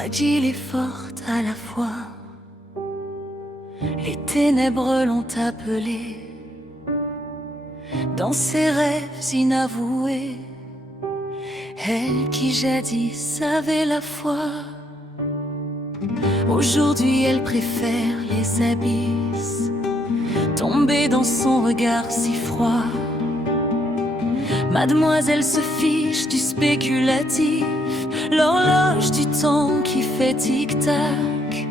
fragile et forte à la fois. Les ténèbres l'ont appelée dans ses rêves inavoués. Elle qui jadis avait la foi, aujourd'hui elle préfère les abysses, tomber dans son regard si froid. Mademoiselle se fiche du spéculatif, l'horloge du temps qui fait tic-tac.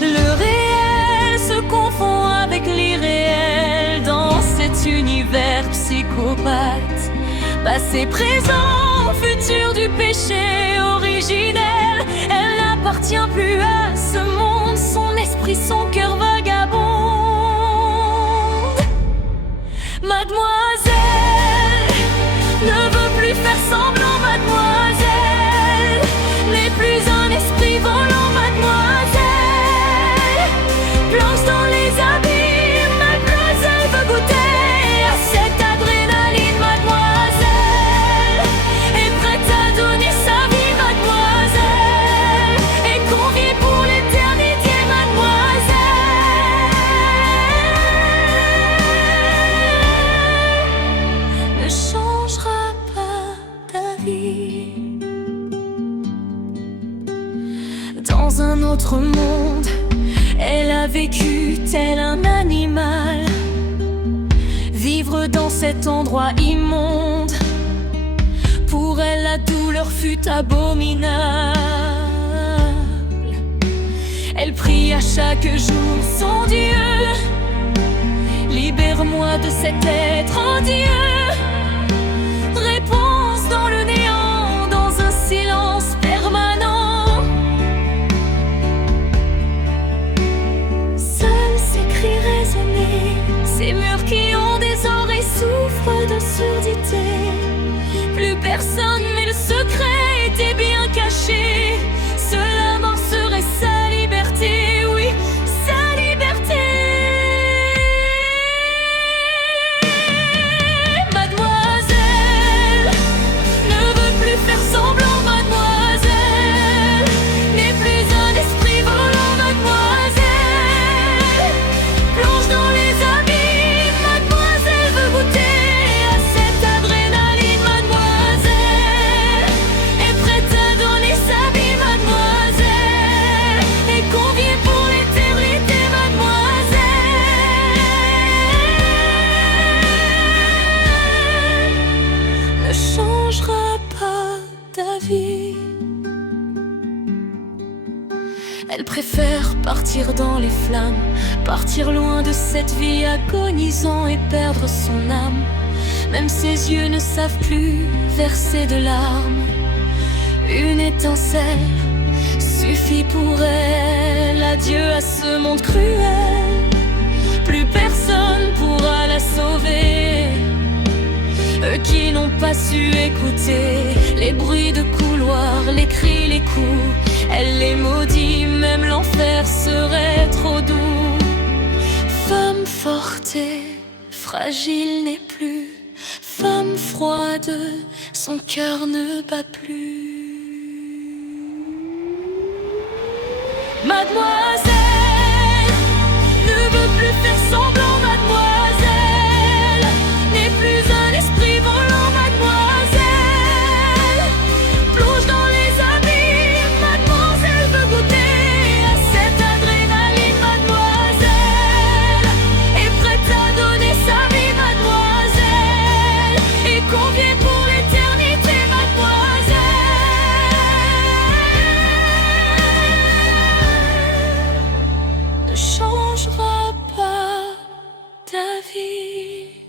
Le réel se confond avec l'irréel dans cet univers psychopathe. Passé, présent, futur du péché originel, elle n'appartient plus à ce monde, son esprit, son cœur vagabond. Mademoiselle ne veut plus faire semblant, mademoiselle n'est plus un esprit volant, mademoiselle plonge dans les abîmes, mademoiselle veut goûter à cette adrénaline, mademoiselle est prête à donner sa vie, mademoiselle est conviée pour l'éternité, mademoiselle ne changera pas d'avis. Dans un autre monde, elle a vécu tel un animal. Vivre dans cet endroit immonde, pour elle la douleur fut abominable. Elle prie à chaque jour son Dieu, libère-moi de cet être odieux. Réponse dans le néant, dans un silence permanent. Seuls ces cris résonnés, ces murs qui ont des oreilles souffrent de surdité. Plus personne, mais le secret était bien caché. Seule la mort serait sa liberté, oui, sa liberté. Mademoiselle ne veut plus faire semblant, mademoiselle n'est plus un esprit volant, mademoiselle plonge dans les abîmes, mademoiselle veut goûter à cette adrénaline, mademoiselle est prête à donner sa vie, mademoiselle est conviée pour l'éternité, mademoiselle ne changera pas d'avis. Elle préfère partir dans les flammes, partir loin de cette vie agonisant et perdre son âme. Même ses yeux ne savent plus verser de larmes. Une étincelle suffit pour elle. Adieu à ce monde cruel, plus personne pourra la sauver. Eux qui n'ont pas su écouter les bruits de couloir, les cris, les coups, elle les maudit, même l'enfer serait trop doux. Femme forte et fragile n'est plus, femme froide, son cœur ne bat plus. Mademoiselle ne veut plus faire semblant, mademoiselle n'est plus un esprit volant, mademoiselle plonge dans les abîmes, mademoiselle veut goûter à cette adrénaline, mademoiselle est prête à donner sa vie, mademoiselle est conviée pour l'éternité, mademoiselle ne changera pas ta vie.